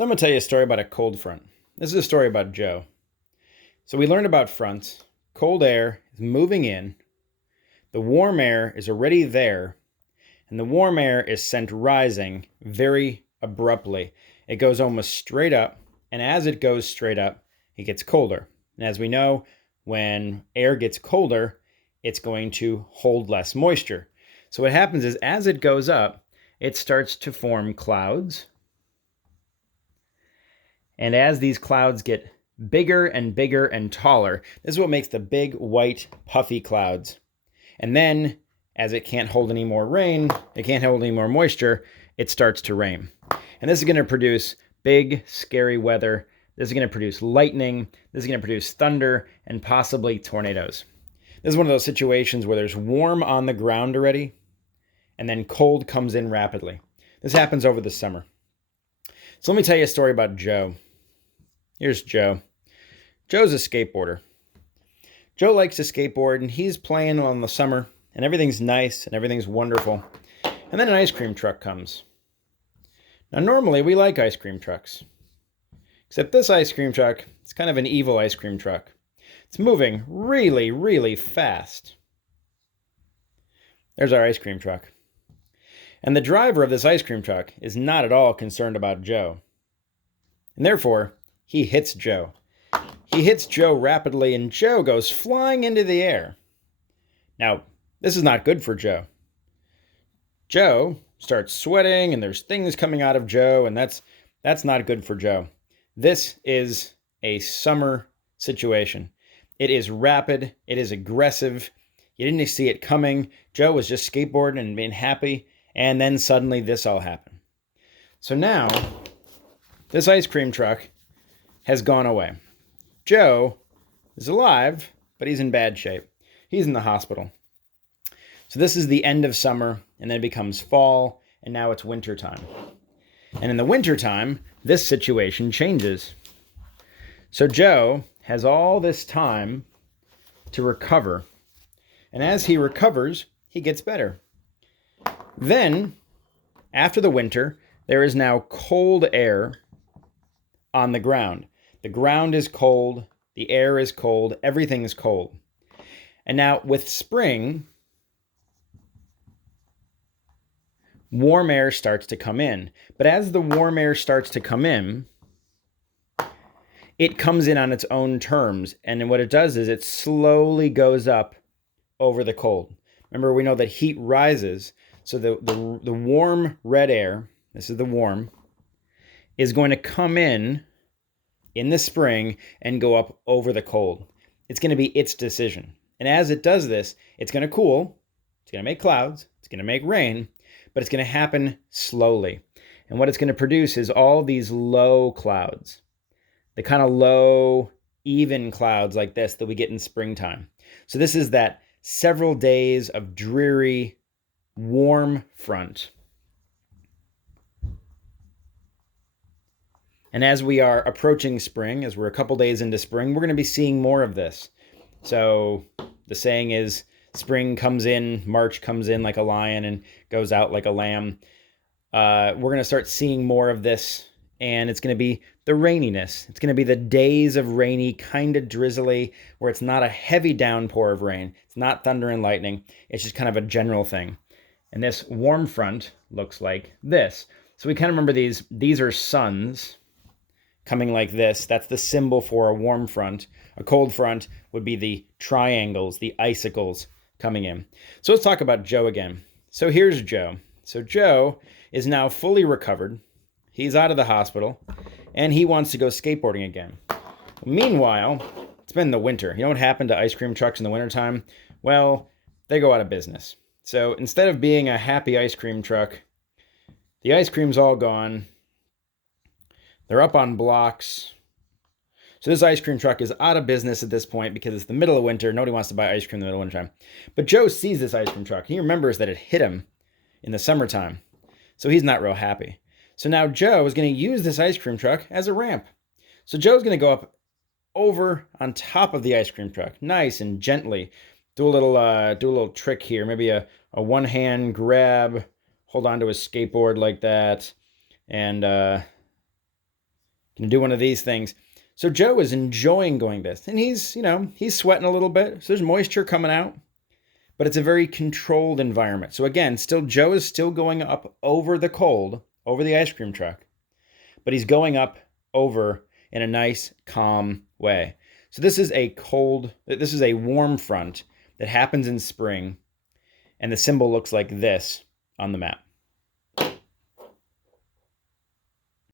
So I'm going to tell you a story about a cold front. This is a story about Joe. So we learned about fronts. Cold air is moving in. The warm air is already there. And the warm air is sent rising very abruptly. It goes almost straight up. And as it goes straight up, it gets colder. And as we know, when air gets colder, it's going to hold less moisture. So what happens is as it goes up, it starts to form clouds. And as these clouds get bigger and bigger and taller, this is what makes the big, white, puffy clouds. And then, as it can't hold any more rain, it can't hold any more moisture, it starts to rain. And this is going to produce big, scary weather. This is going to produce lightning. This is going to produce thunder and possibly tornadoes. This is one of those situations where there's warm on the ground already, and then cold comes in rapidly. This happens over the summer. So let me tell you a story about Joe. Here's Joe. Joe's a skateboarder. Joe likes to skateboard, and he's playing on the summer, and everything's nice, and everything's wonderful. And then an ice cream truck comes. Now, normally, we like ice cream trucks. Except this ice cream truck, it's kind of an evil ice cream truck. It's moving really, really fast. There's our ice cream truck. And the driver of this ice cream truck is not at all concerned about Joe. And therefore, he hits Joe. He hits Joe rapidly, and Joe goes flying into the air. Now, this is not good for Joe. Joe starts sweating, and there's things coming out of Joe, and that's not good for Joe. This is a summer situation. It is rapid. It is aggressive. You didn't see it coming. Joe was just skateboarding and being happy, and then suddenly this all happened. So now, this ice cream truck has gone away. Joe is alive, but he's in bad shape. He's in the hospital. So this is the end of summer, and then it becomes fall, and now it's winter time. And in the winter time, this situation changes. So Joe has all this time to recover. And as he recovers, he gets better. Then, after the winter, there is now cold air on the ground. The ground is cold, the air is cold, everything is cold. And now with spring, warm air starts to come in. But as the warm air starts to come in, it comes in on its own terms. And what it does is it slowly goes up over the cold. Remember, we know that heat rises. So the warm red air, this is the warm, is going to come in the spring and go up over the cold. It's going to be its decision. And as it does this, it's going to cool, it's going to make clouds, it's going to make rain, but it's going to happen slowly. And what it's going to produce is all these low clouds, the kind of low, even clouds like this that we get in springtime. So this is that several days of dreary, warm front. And as we are approaching spring, as we're a couple days into spring, we're going to be seeing more of this. So the saying is, spring comes in, March comes in like a lion and goes out like a lamb. We're going to start seeing more of this, and it's going to be the raininess. It's going to be the days of rainy, kind of drizzly, where it's not a heavy downpour of rain. It's not thunder and lightning. It's just kind of a general thing. And this warm front looks like this. So we kind of remember these are suns coming like this. That's the symbol for a warm front. A cold front would be the triangles, the icicles coming in. So let's talk about Joe again. So here's Joe. So Joe is now fully recovered. He's out of the hospital, and he wants to go skateboarding again. Meanwhile, it's been the winter. You know what happened to ice cream trucks in the wintertime? Well, they go out of business. So instead of being a happy ice cream truck, the ice cream's all gone. They're up on blocks. So this ice cream truck is out of business at this point because it's the middle of winter. Nobody wants to buy ice cream in the middle of winter time. But Joe sees this ice cream truck. He remembers that it hit him in the summertime. So he's not real happy. So now Joe is going to use this ice cream truck as a ramp. So Joe's going to go up over on top of the ice cream truck, nice and gently. Do a little trick here. Maybe a one-hand grab, hold on to his skateboard like that, and Gonna do one of these things. So Joe is enjoying going this, and he's sweating a little bit. So there's moisture coming out, but it's a very controlled environment. So again, Joe is still going up over the cold, over the ice cream truck, but he's going up over in a nice, calm way. So this is a warm front that happens in spring, and the symbol looks like this on the map.